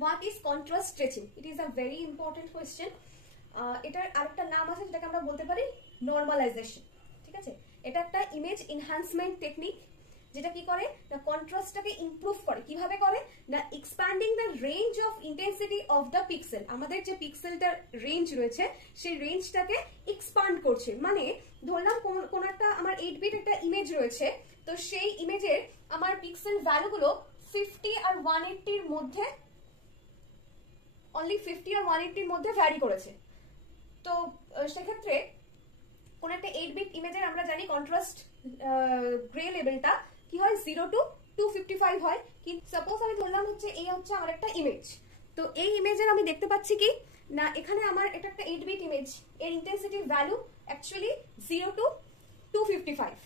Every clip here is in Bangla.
What is contrast stretching? It is a very important question. এটার আরেকটা নাম আছে যেটাকে আমরা বলতে পারি নর্মালাইজেশন। ঠিক আছে, এটা একটা ইমেজ এনহ্যান্সমেন্ট টেকনিক, যেটা কি করে না কন্ট্রাস্টটাকে ইমপ্রুভ করে। কিভাবে করে না expanding the range of intensity of the pixel. আমাদের যে পিক্সেলটার রেঞ্জ রয়েছে সেই রেঞ্জটাকে এক্সপান্ড করছে। মানে ধরলাম কোন একটা আমার 8 বিট একটা ইমেজ রয়েছে, তো সেই ইমেজের আমার পিক্সেল ভ্যালুগুলো 50 আর 180 এর মধ্যে, অনলি 50 আর 180 এর মধ্যে ভ্যারি করেছে। তো সেক্ষেত্রে কোন একটা 8 বিট ইমেজের আমরা জানি কন্ট্রাস্ট গ্রে লেভেলটা কি হয় 0 to 255 হয়। কিন্তু সাপোজ আমি ধরলাম হচ্ছে এই হচ্ছে আমার একটা ইমেজ, তো এই ইমেজের আমি দেখতে পাচ্ছি কি না এখানে আমার এটা একটা 8 বিট ইমেজ, এর ইন্টেন্সিটি ভ্যালু অ্যাকচুয়ালি 0 to 255,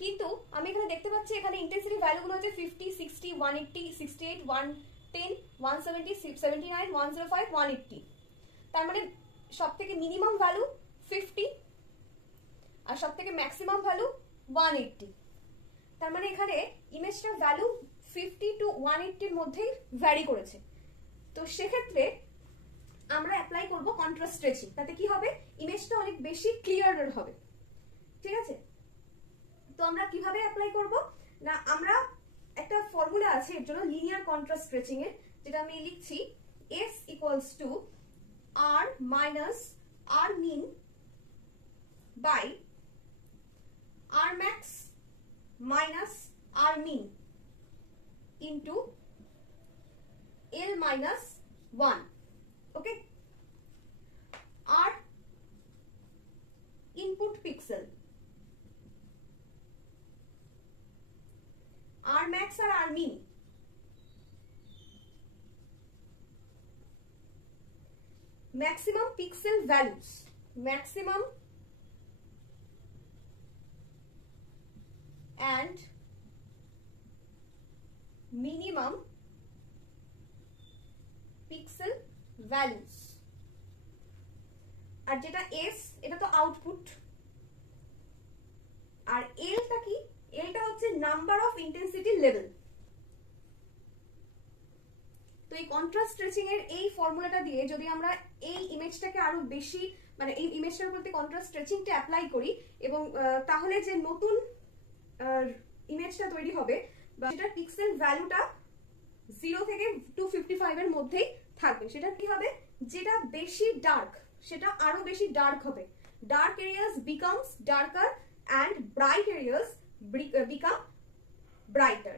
কিন্তু আমি এখানে দেখতে পাচ্ছি এখানে ইন্টেন্সিটি ভ্যালুগুলো হচ্ছে 50, 60, 180, 68, 110, 170, 79, 105, 180। তার মানে সব থেকে মিনিমাম ভ্যালু 50 আর সব থেকে ম্যাক্সিমাম ভ্যালু 180। তার মানে এখানে ইমেজটার ভ্যালু 50 to 180 এর মধ্যেই ভ্যারি করেছে। তো সেক্ষেত্রে আমরা অ্যাপ্লাই করব কন্ট্রাস্ট স্ট্রেচিং। তাতে কি হবে, ইমেজটা অনেক বেশি ক্লিয়ার হবে। ঠিক আছে, তো আমরা কিভাবে অ্যাপ্লাই করব না আমরা একটা ফর্মুলা আছে এর জন্য লিনিয়ার কন্ট্রাস্ট স্ট্রেচিং এর, যেটা আমি লিখছি S equals to R minus R min by R max minus R min into L minus 1. Okay, R input pixel, R max R R min, maximum pixel values, maximum and minimum pixel values। আর যেটা S এটা তো আউটপুট, আর Lটা কি, Lটা হচ্ছে নাম্বার অফ ইন্টেন্সিটি লেভেল। তো এই কন্ট্রাস্ট স্ট্রেচিং এর এই ফর্মুলাটা দিয়ে যদি আমরা এই ইমেজটাকে আরো বেশি মানে এই ইমেজটার প্রতি কন্ট্রাস্ট স্ট্রেচিংটা অ্যাপ্লাই করি এবং তাহলে যে নতুন ইমেজটা তৈরি হবে বা সেটার পিক্সেল ভ্যালুটা 0 থেকে 255 এর মধ্যেই থাকবে, সেটা কি হবে, যেটা বেশি ডার্ক সেটা আরো বেশি ডার্ক হবে। Dark areas becomes darker and bright areas become brighter।